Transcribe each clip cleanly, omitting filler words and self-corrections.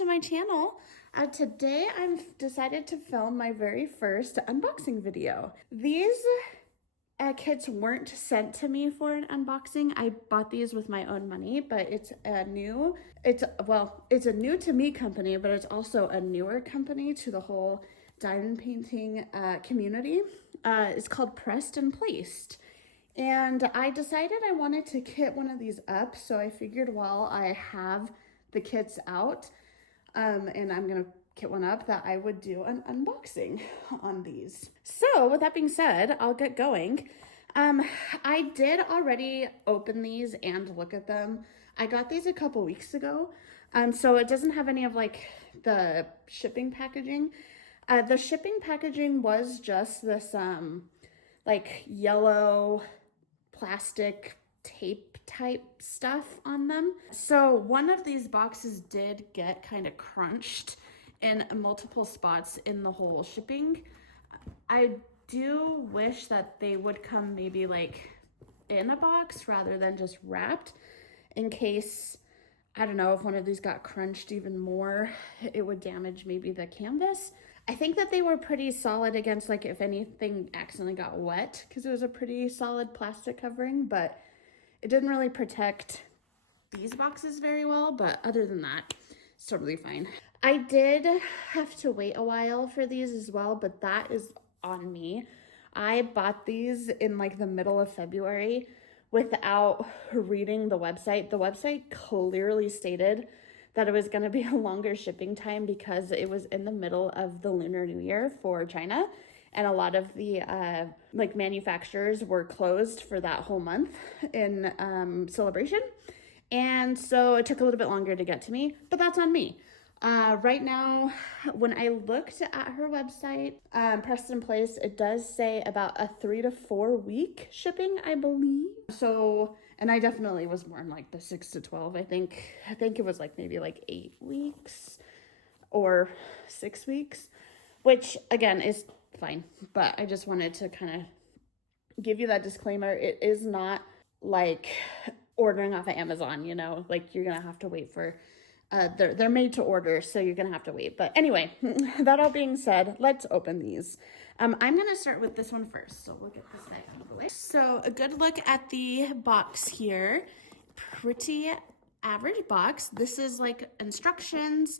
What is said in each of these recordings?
to my channel. Today I've decided to film my very first unboxing video. These kits weren't sent to me for an unboxing. I bought these with my own money, but it's a new to me company, but it's also a newer company to the whole diamond painting community. It's called Pressed and Placed. And I decided I wanted to kit one of these up, so I figured while I have the kits out, and I'm gonna kit one up, that I would do an unboxing on these. So with that being said, I'll get going. I did already open these and look at them. I got these a couple weeks ago, so it doesn't have any of like the shipping packaging. The shipping packaging was just this like yellow plastic tape type stuff on them. So one of these boxes did get kind of crunched in multiple spots in the whole shipping. I do wish that they would come maybe like in a box rather than just wrapped, in case, I don't know, if one of these got crunched even more, it would damage maybe the canvas. I think that they were pretty solid against like if anything accidentally got wet, because it was a pretty solid plastic covering, but it didn't really protect these boxes very well. But other than that, it's totally fine. I did have to wait a while for these as well, but that is on me. I bought these in like the middle of February without reading the website. The website clearly stated that it was going to be a longer shipping time because it was in the middle of the Lunar New Year for China, and a lot of the like manufacturers were closed for that whole month in celebration, and so it took a little bit longer to get to me, but that's on me. Right now, when I looked at her website, Pressed in Place, it does say about a 3 to 4 week shipping, I believe. So, and I definitely was more in like the 6 to 12. I think it was like maybe like 8 weeks or 6 weeks, which again is fine. But I just wanted to kind of give you that disclaimer. It is not like ordering off of Amazon, you know, like you're gonna have to wait for they're made to order, so you're gonna have to wait. But anyway, that all being said, let's open these. I'm gonna start with this one first, so we'll get this guy out of the way. So a good look at the box here. Pretty average box. This is like instructions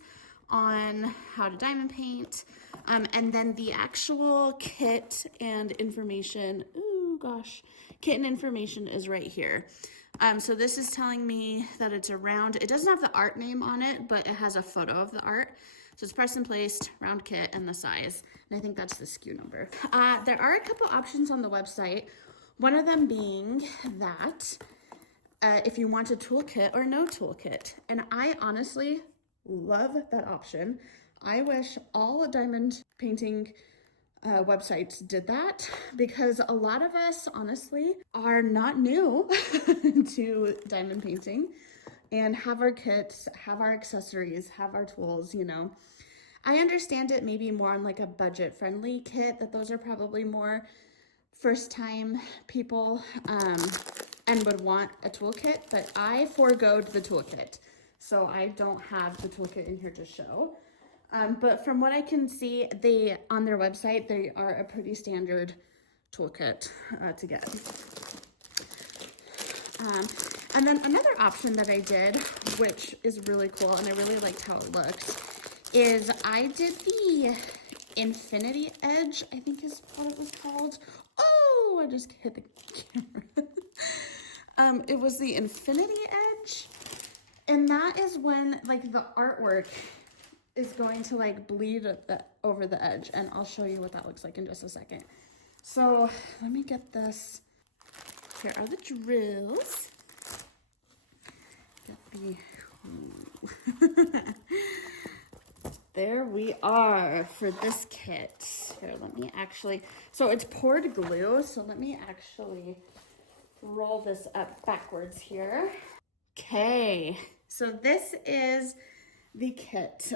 on how to diamond paint, and then the actual kit and information. Ooh gosh, kit and information is right here. So this is telling me that it's a round. It doesn't have the art name on it, but it has a photo of the art. So it's pressed and placed, round kit, and the size. And I think that's the SKU number. There are a couple options on the website. One of them being that if you want a toolkit or no toolkit. And I honestly love that option. I wish all diamond painting websites did that, because a lot of us honestly are not new to diamond painting and have our kits, have our accessories, have our tools, you know. I understand it maybe more on like a budget friendly kit, that those are probably more first time people and would want a toolkit, but I foregoed the toolkit, so I don't have the toolkit in here to show. But from what I can see, on their website, they are a pretty standard toolkit to get. And then another option that I did, which is really cool, and I really liked how it looks, is I did the Infinity Edge, I think is what it was called. Oh, I just hit the camera. It was the Infinity Edge, and that is when like the artwork is going to like bleed over the edge, and I'll show you what that looks like in just a second. So let me get this. Here are the drills. There we are for this kit. Here, let me actually, so it's poured glue, so let me actually roll this up backwards here. Okay, so this is the kit.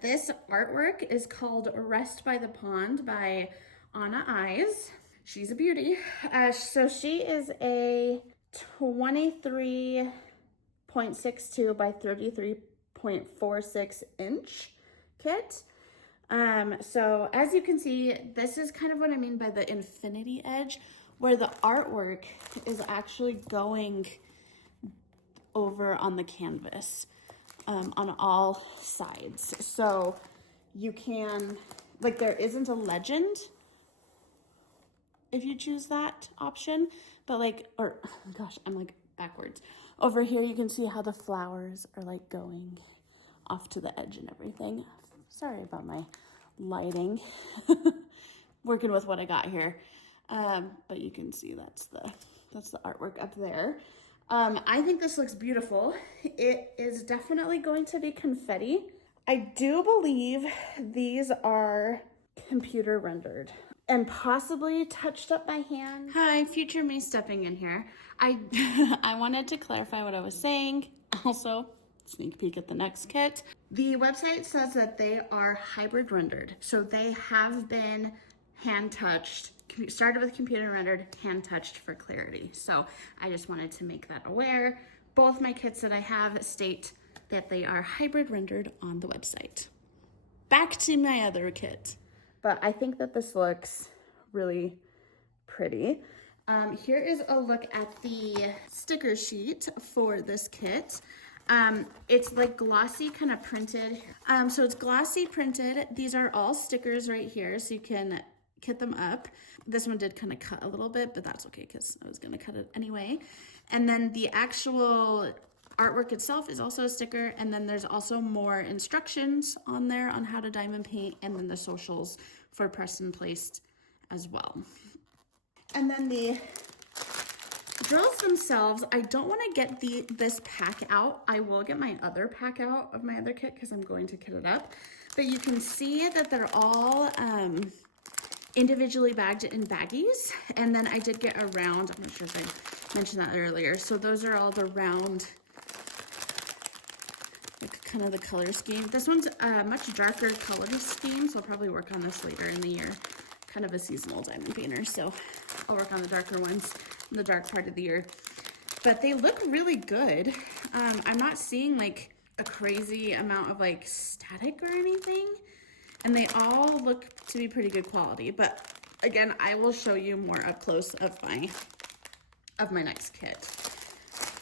This artwork is called Rest by the Pond by Anna Eyes. She's a beauty. So she is a 23.62 by 33 23.46-inch kit. So as you can see, this is kind of what I mean by the infinity edge, where the artwork is actually going over on the canvas, on all sides. So you can, like, there isn't a legend if you choose that option, but like, or gosh, I'm like backwards. Over here, you can see how the flowers are like going off to the edge and everything. Sorry about my lighting. Working with what I got here. But you can see that's the artwork up there. I think this looks beautiful. It is definitely going to be confetti. I do believe these are computer rendered and possibly touched up by hand. Hi, future me stepping in here. I wanted to clarify what I was saying. Also, sneak peek at the next kit. The website says that they are hybrid rendered. So they have been hand touched, started with computer rendered, hand touched for clarity. So I just wanted to make that aware. Both my kits that I have state that they are hybrid rendered on the website. Back to my other kit. But I think that this looks really pretty. Here is a look at the sticker sheet for this kit. It's like glossy kind of printed. So it's glossy printed. These are all stickers right here, so you can kit them up. This one did kind of cut a little bit, but that's okay because I was gonna cut it anyway. And then the actual artwork itself is also a sticker, and then there's also more instructions on there on how to diamond paint, and then the socials for pressed and placed as well. And then the drills themselves, I don't want to get this pack out. I will get my other pack out of my other kit because I'm going to kit it up. But you can see that they're all individually bagged in baggies. And then I did get a round, I'm not sure if I mentioned that earlier. So those are all the round, like kind of the color scheme. This one's a much darker color scheme, so I'll probably work on this later in the year. Kind of a seasonal diamond painter, so I'll work on the darker ones in the dark part of the year. But they look really good. I'm not seeing like a crazy amount of like static or anything. And they all look to be pretty good quality. But again, I will show you more up close of my next kit.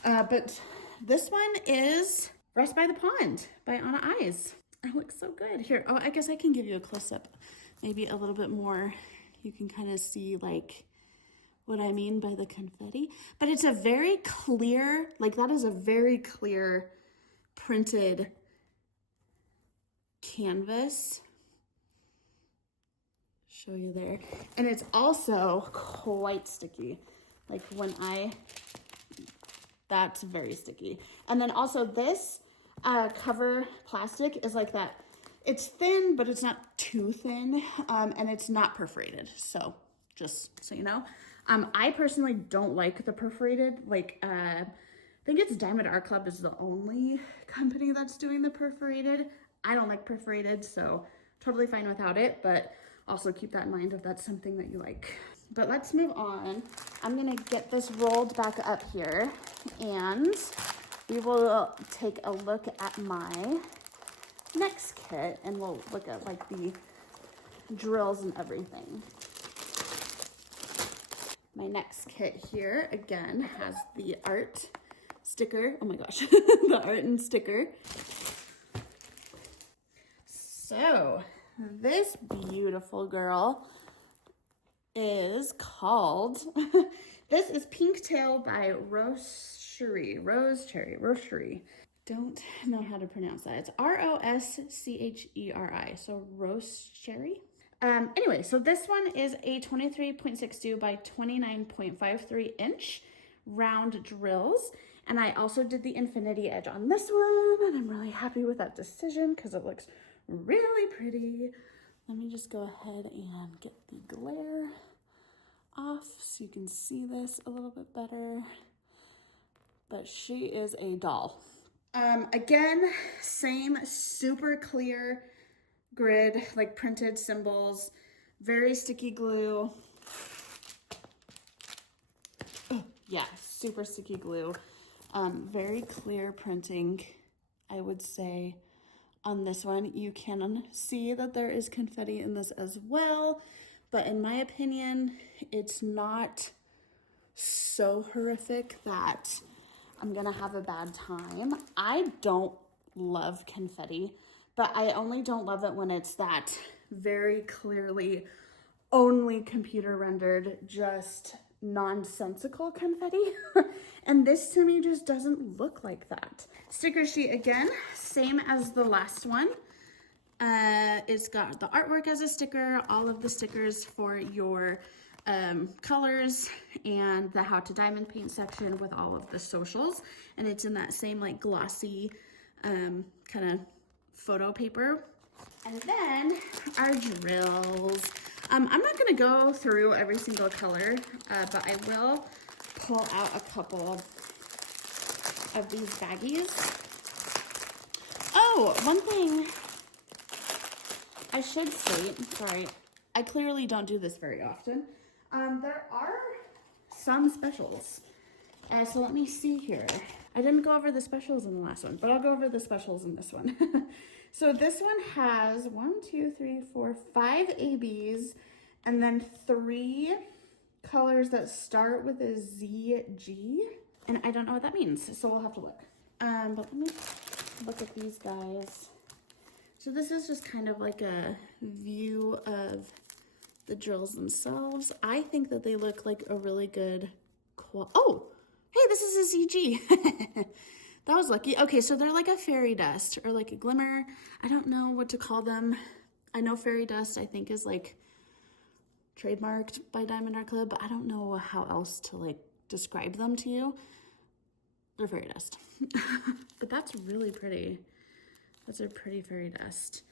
But this one is Rest by the Pond by Anna Eyes. It looks so good. Here, oh, I guess I can give you a close-up. Maybe a little bit more. You can kind of see like what I mean by the confetti. But it's a very clear, like that is a very clear printed canvas. Show you there. And it's also quite sticky. Like that's very sticky. And then also this cover plastic is like that. It's thin, but it's not too thin, and it's not perforated. So just so you know, I personally don't like the perforated. Like, I think it's Diamond Art Club is the only company that's doing the perforated. I don't like perforated, so totally fine without it, but also keep that in mind if that's something that you like. But let's move on. I'm gonna get this rolled back up here, and we will take a look at my next kit, and we'll look at like the drills and everything. My next kit here again has the art sticker. Oh my gosh, the art and sticker. So this beautiful girl is called, this is Pink Tail by Rosecherry. Don't know how to pronounce that. It's Roscheri, so Rosecherry. Anyway, so this one is a 23.62 by 29.53 inch round drills. And I also did the infinity edge on this one, and I'm really happy with that decision because it looks really pretty. Let me just go ahead and get the glare off so you can see this a little bit better. But she is a doll. Again, same super clear grid, like printed symbols, very sticky glue. Oh, yeah, super sticky glue. Very clear printing I would say, on this one. You can see that there is confetti in this as well, but in my opinion, it's not so horrific that I'm gonna have a bad time. I don't love confetti, but I only don't love it when it's that very clearly only computer rendered, just nonsensical confetti. And this to me just doesn't look like that. Sticker sheet again, same as the last one. It's got the artwork as a sticker, all of the stickers for your colors, and the how to diamond paint section with all of the socials. And it's in that same like glossy kind of photo paper. And then our drills. I'm not gonna go through every single color, but I will pull out a couple of these baggies. Oh, one thing I should state, sorry, I clearly don't do this very often. There are some specials. So let me see here. I didn't go over the specials in the last one, but I'll go over the specials in this one. So this one has 5 ABs and then 3 colors that start with a ZG. And I don't know what that means, so we'll have to look. But let me look at these guys. So this is just kind of like a view of the drills themselves. I think that they look like a really good oh, hey, this is a ZG. That was lucky. Okay, so they're like a fairy dust or like a glimmer. I don't know what to call them. I know fairy dust, I think, is like trademarked by Diamond Art Club, but I don't know how else to like describe them to you. They're fairy dust. But that's really pretty. That's a pretty fairy dust.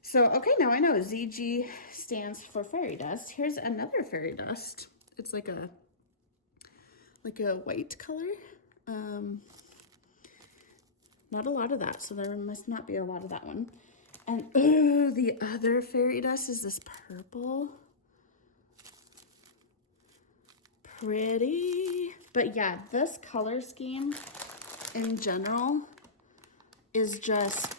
So, okay, now I know ZG stands for fairy dust. Here's another fairy dust. It's like a white color. Not a lot of that, so there must not be a lot of that one. And ooh, the other fairy dust is this purple. Pretty. But yeah, this color scheme in general is just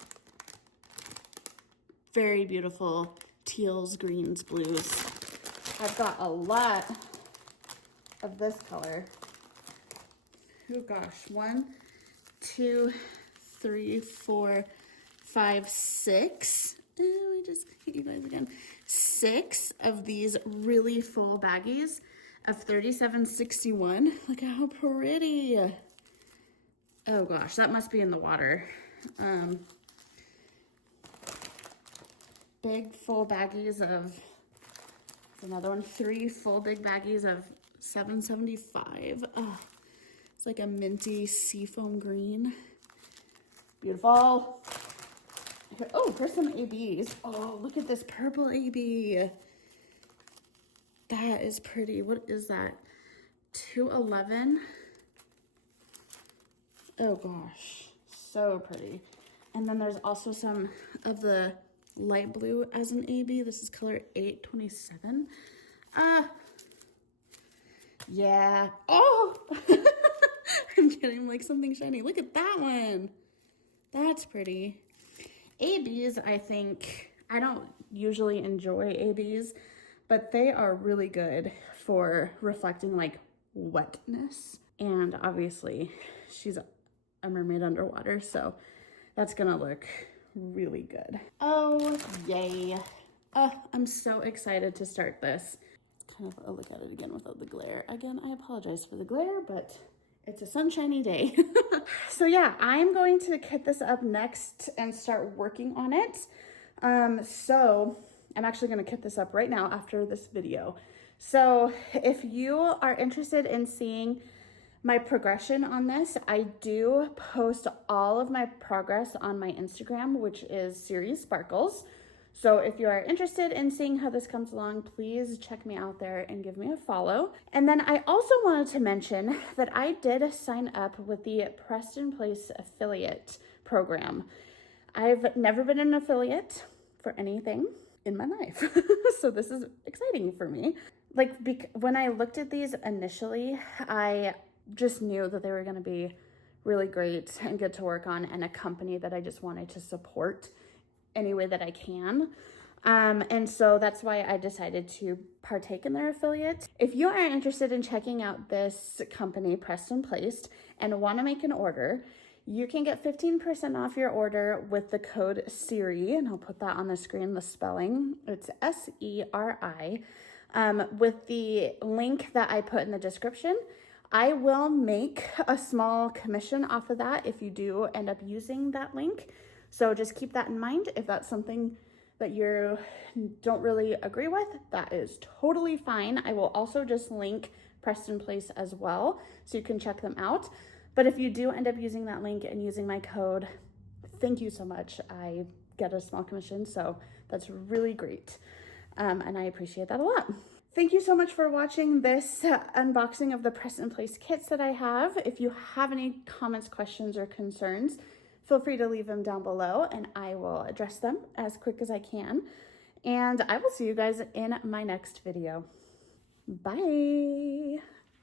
very beautiful. Teals, greens, blues. I've got a lot of this color. Oh gosh, 1, 2, 3, 4, 5, 6. Oh, I just hit you guys again. 6 of these really full baggies of 37.61. Look at how pretty. Oh gosh, that must be in the water. Big full baggies of, another one, 3 full big baggies of 7.75. Oh, it's like a minty seafoam green. Beautiful. Oh, here's some ABs. Oh, look at this purple AB. That is pretty. What is that? 211. Oh gosh, so pretty. And then there's also some of the light blue as an AB. This is color 827. Yeah. Oh, I'm getting like something shiny. Look at that one. That's pretty. ABs, I think, I don't usually enjoy ABs, but they are really good for reflecting like wetness. And obviously she's a mermaid underwater, so that's gonna look really good. Oh, yay. I'm so excited to start this. Kind of a look at it again without the glare. Again, I apologize for the glare, but it's a sunshiny day. So yeah, I'm going to kit this up next and start working on it. So I'm actually gonna kit this up right now after this video. So if you are interested in seeing my progression on this, I do post all of my progress on my Instagram, which is SeriSparkles. So if you are interested in seeing how this comes along, please check me out there and give me a follow. And then I also wanted to mention that I did sign up with the Preston Place affiliate program. I've never been an affiliate for anything in my life. So this is exciting for me. Like when I looked at these initially, I just knew that they were going to be really great and good to work on, and a company that I just wanted to support any way that I can. And so that's why I decided to partake in their affiliate. If you are interested in checking out this company, Preston Placed, and want to make an order, you can get 15% off your order with the code SERI, and I'll put that on the screen, the spelling. It's SERI. With the link that I put in the description. I will make a small commission off of that if you do end up using that link. So just keep that in mind. If that's something that you don't really agree with, that is totally fine. I will also just link Preston Place as well, so you can check them out. But if you do end up using that link and using my code, thank you so much. I get a small commission, so that's really great. And I appreciate that a lot. Thank you so much for watching this unboxing of the Preston Place kits that I have. If you have any comments, questions, or concerns, feel free to leave them down below and I will address them as quick as I can. And I will see you guys in my next video. Bye.